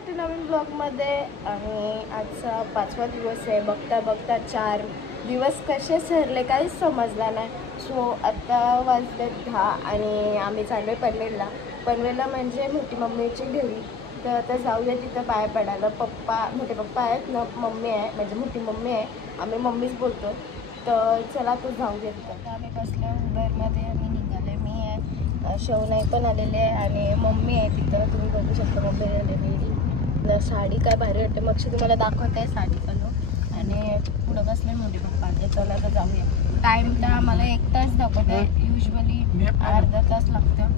वाटतं नवीन ब्लॉगमध्ये. आणि आजचा 5वा दिवस आहे. बघता बघता 4 दिवस कसे सरले काहीच समजला नाही. सो आता वाजले 10 आणि आम्ही चाललो आहे पनवेलला. पनवेलला म्हणजे मोठी मम्मीची घरी. तर आता जाऊया तिथं पाय पडायला. मोठे पप्पा आहेत ना, मम्मी आहे म्हणजे मोठी मम्मी आहे, आम्ही मम्मीच बोलतो. तर चला तर जाऊया तिथं. तर आम्ही बसलो उबरमध्ये, आम्ही निघाले. मी आहे, शवनाई पण आलेले आहे आणि मम्मी आहे तिथं. तुम्ही बघू शकता मम्मी आलेली. साडी काय भारी वाटते, मग तुम्हाला दाखवत आहे साडी कलर. आणि पुढं बसले मोठे पप्पा. ते चला तर जाऊया. टाईम तर आम्हाला 1 तास दाखवते, युजली अर्धा तास लागतं,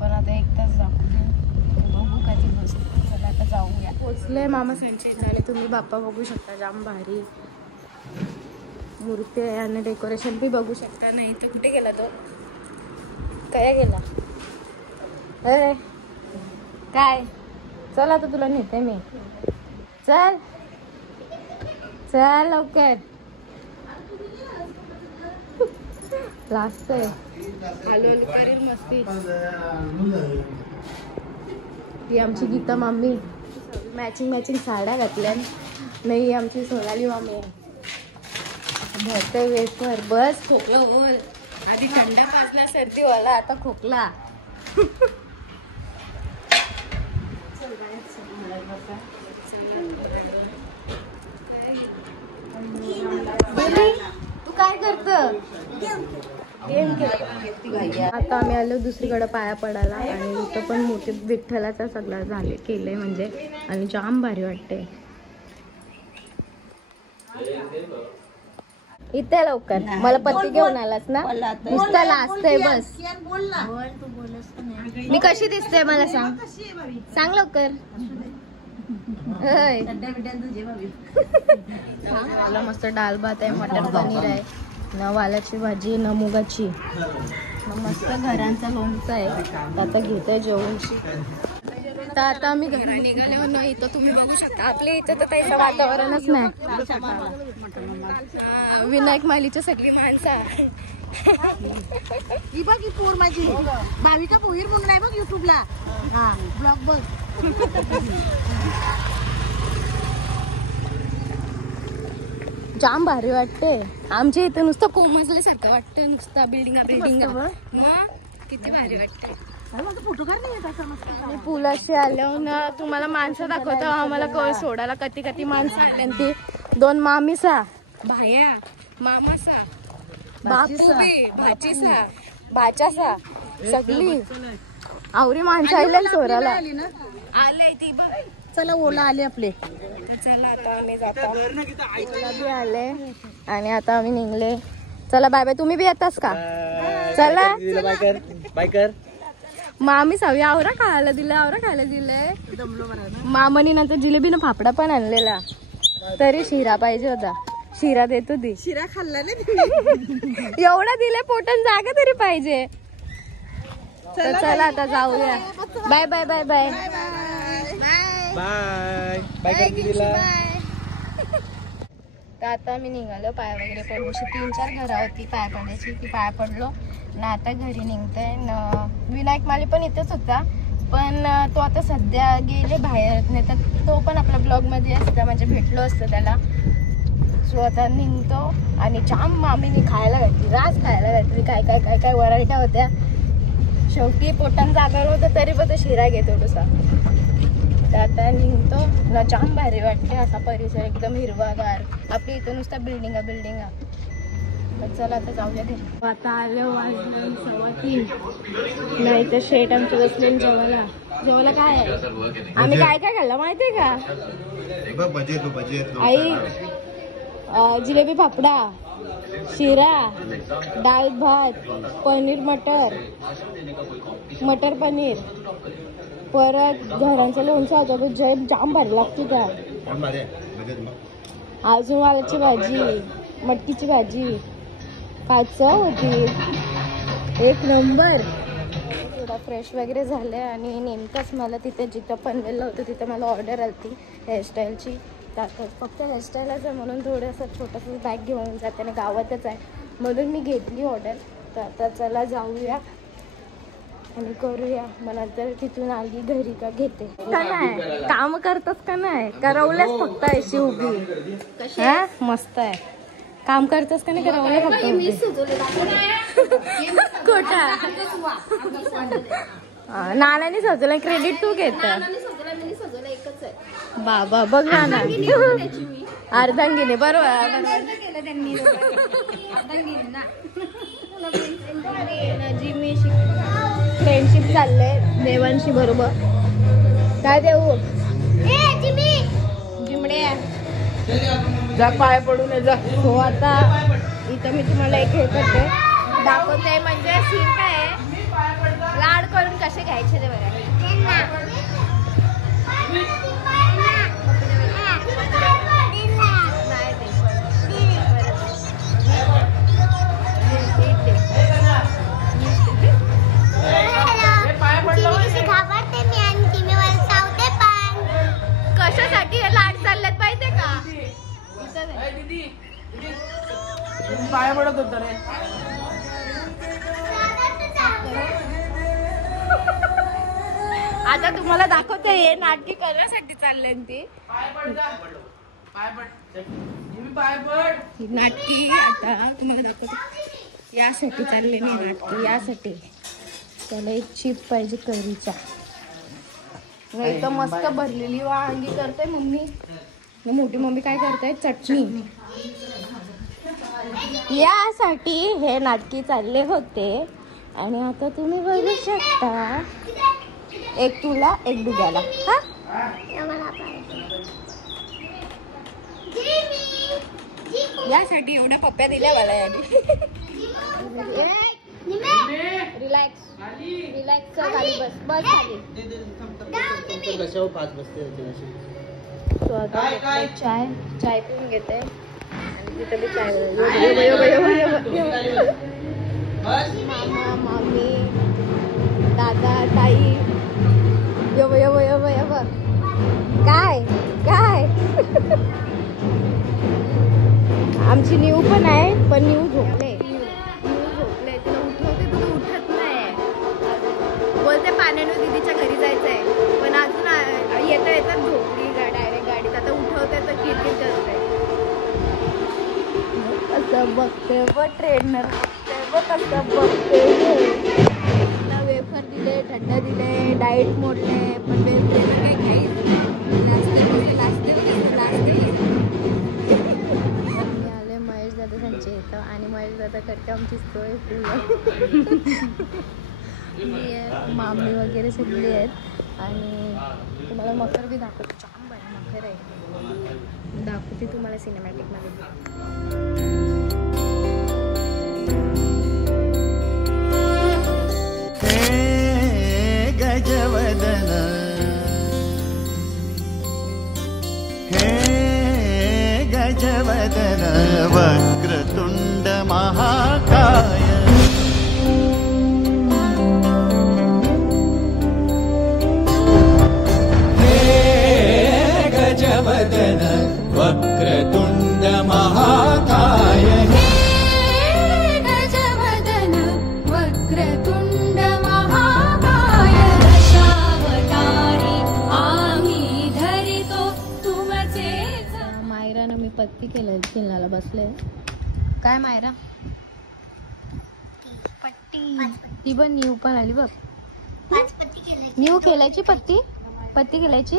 पण आता 1 तास दाखवते. बघू कधी बसतो. चला आता जाऊया. पोचले मामा संचेत आणि तुम्ही बाप्पा बघू शकता, जाम भारी मूर्ती आहे आणि डेकोरेशन बी बघू शकता. नाही तर कुठे गेला तो, काय गेला अरे काय. चल आता तुला नेते मी. चल चल लवकर. लास्ट आहे. आलू आलू करील मस्ती. ती आमची गीता मामी, मॅचिंग साड्या घातल्या. नाही आमची सोनाली मामी आहे. भरते वेफर. बस खोकला बोल. आधी थंडा पाजला, सर्दी वाला, आता खोकला. तू काय करत? गेम खेळ. आता आम्ही आलो दुसरीकडे पाया पडायला आणि इथं पण मोठे विठ्ठलाचा सगळं केलंय म्हणजे. आणि जाम भारी वाटते इथे. लवकर मला पत्ती घेऊन आलास ना, नुसतं लाजतंय बस. मी कशी दिसते मला सांग, सांग लवकर. मस्त डाल भात आहे, मटर पनीर आहे, न वालाची भाजी, न मुगाची, मस्त घरांचा लोणचं आहे. आता घेतोय जेवणची. तर आता आम्ही घरा निघालो ना. इथं तुम्ही बघू शकता आपल्या इथं तर काही वातावरणच नाही. विनायक मालीच्या सगळी माणसं. ही बघ, ही पोर माझी भाविका भोईर म्हणून आहे बघ युट्यूबला. हा ब्लॉग बघ. जाम भारी वाटते. आमच्या इथं नुसतं कोमजल्यासारखं वाटतं, नुसतं बिल्डिंग किती भारी वाटते. फोटो काढ नाही येतात. आणि पुलाशी आल्यावर ना तुम्हाला माणसं दाखवतो. आम्हाला सोडायला कधी माणसं आल्या. ती 2 मामीसा, भाया, मामासा, बापू, भाचीसा, भाच्यासा, सगळी आवरी माणसं आले सोडायला. आले ती बघ. चला ओला आले आपले. चला आता आम्ही जातो. आले आणि आता आम्ही निघले. चला बाय बाय. तुम्ही बी येतास का? चला बाय कर. मामी सावी आवरा खायला दिलंय. मामानी नंतर जिलेबीनं फाफडा पण आणलेला. तरी शिरा पाहिजे होता. शिरा देत होती. शिरा खाल्ला नाही. एवढा दिले पोटात, जागा तरी पाहिजे. तर चला आता जाऊया. Bye bye bye bye bye bye कर दीदीला. तर आता आम्ही निघालो. पाय वगैरे पडलो. 3-4 घरा होती पाय पडायची, ती पाय पडलो ना. आता घरी निघतोय ना. विनायक माली पण इथेच होता, पण तो आता सध्या गेले बाहेर. नाही तर तो पण आपल्या ब्लॉगमध्ये असता, म्हणजे भेटलो असतं त्याला. सो आता निघतो. आणि जाम मामीने खायला घातली, खायला घातली. काय काय काय काय व्हरायट्या होत्या. शेवटी पोटान जागा होतं तरी पण तो शिरा घेतो तसा. तर आता निघतो ना. जाम भारी वाटते असा परिसर, एकदम हिरवागार. आपली इथं नुसतं बिल्डिंगा. चला आता जाऊया घरी. आता आलो, वाजले 3:15. नाही तर शेट आमच्या बसले जेवायला काय आहे. आम्ही काय काय खाल्लं माहितीये का आई? जिलेबी फाफडा, शिरा, डाळ भात, पनीर मटर पनीर, परत घरांचं लोणचं होतं. तो जाम भारी लागते का. अजून वालाची भाजी, मटकीची भाजी, काय चव होती, 1 नंबर. थोडा फ्रेश वगैरे झाले आणि नेमकंच मला तिथे जिथं पनवेलला होतं तिथं मला ऑर्डर आली होती हेअरस्टाईलची. फक्त हेअरस्टाईलच आहे म्हणून थोडंसं छोटंसं बॅग घेऊन जाते आणि गावातच आहे म्हणून मी घेतली ऑर्डर. तर आता चला जाऊया. आणि करूया. मला तर तिथून आली घरी का घेते का नाही, काम करतस का नाही, करवलेच फक्त अशी उभी. कशी मस्त आहे, काम करतस का नाही, करवले फक्त खोटा. नानाने सजवलं, क्रेडिट तू घेत. बाबा बघ ना, अर्धांगिनी बरोबर. जी मी फ्रेंडशिप चाललंय देवांशी बरोबर. काय देऊ जिमडे जा पाय पडून जा. हो आता इथं मी तुम्हाला एक हे करते दाखवते, म्हणजे सीन काय आहे, लाड करून कसे घ्यायचे ते बघा. कशासाठी हे लाड चाललेत माहितीये का? पाय पडत होत रे. आता तुम्हाला दाखवते हे नाटकी करण्यासाठी चालले ती नाटकी. आता तुम्हाला दाखवते यासाठी चालले नाही नाटकी, यासाठी त्याला एक चिप पाहिजे कैरीचा. इथं मस्त भरलेली वांगी करते मम्मी, मोठी मम्मी काय करते चटणी. यासाठी हे नाटकी चालले होते. आणि आता तुम्ही बघू शकता, एक तुला एक दुधाला. हा यासाठी एवढ्या पप्प्या दिल्या मला याने. रिलॅक्स रिलॅक्स खाली बस बस खाली. तो आता चाय चाय पिऊन घेते आणि तिथे बी चाय. मामा मामी दादा ताई यव यव यव यव. काय काय आमची न्यू पण आहे, पण न्यू झोपले. तुला उठवते, तुला उठत नाही. बोलते पाण्याने दीदीच्या घरी जायचंय, पण अजून येता येतात झोपली डायरेक्ट गाडीत. आता उठवते तर किरकिर करते. असं बघते व ट्रेनर बघते व कसं बघते. वेफर दिले, थंड दिले, डाएट मोडले, पण वेफर काही खायचं आले महेश दादा त्यांच्या इथं. आणि महेश दादा करते आमची सोय फुल. मामी वगैरे सगळी आहेत. आणि तुम्हाला मकर बी दाखवते, छान बरं मकर आहे, दाखवते तुम्हाला सिनेमॅटिकमध्ये. गजवदन हे गजवदन वक्रतुंड महाकाय. हे गजवदन वक्रतुंड महाकाय. पत्ती केलंय खेळण्याला बसले. काय मायरा पट्टी ती पण न्यू पण आली बघ. न्यू खेळायची पत्ती पत्ती खेळायची.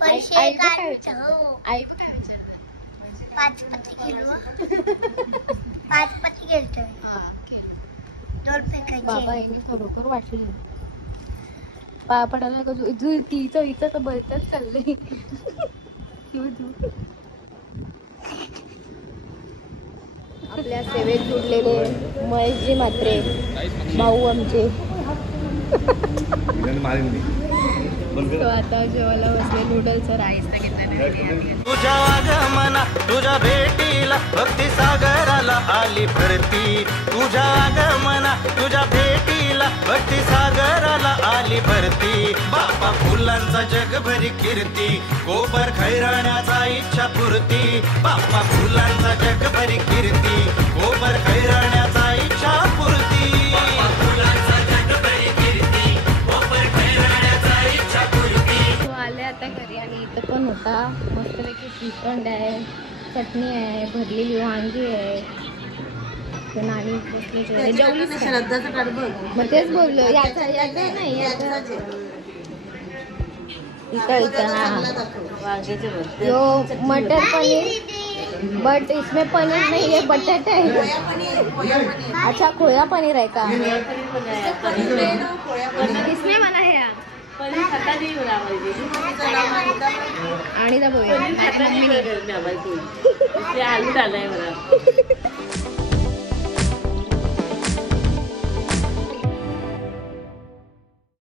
पैसे काय 5 पत्ती खेळलो. 5 पत्ती खेळतोय. बाबा एक खरोखर वाटली पाया पडायला का तिचं इथं तर बरंच चाललंय. आपल्या सेवेत जुडलेले महेशजी म्हात्रे भाऊ आमचे. तो आता जेवायला बसले. नूडल्स राईस तुझ्या आगमना तुझ्या भेटीला भक्ती सागराला आली भरती. तुझ्या आगमना तुझ्या भेटीला भक्ती सागराला आली भरती. बापा फुलांचा जगभरी कीर्ती, कोपर खैराण्याचा इच्छा पूर्ती. बापा फुलांचा जगभरी कीर्ती, कोपर खैराण्याचा इच्छा आता मस्तपैकी श्रीखंड आहे, चटणी आहे, भरलेली वांगी आहे. नाणी जेवलीच का? श्रद्धाचं काढ बघ. मग तेच बोललो याचा नाही याचा इथं हा वांग्याचे बघ. यो मटर पनीर बट इसमें पनीर नहीं है, बटाटा है. अच्छा खोया पनीर है का? किसने बना है यार? आणि आणि दा बोल आलू डालाय मला.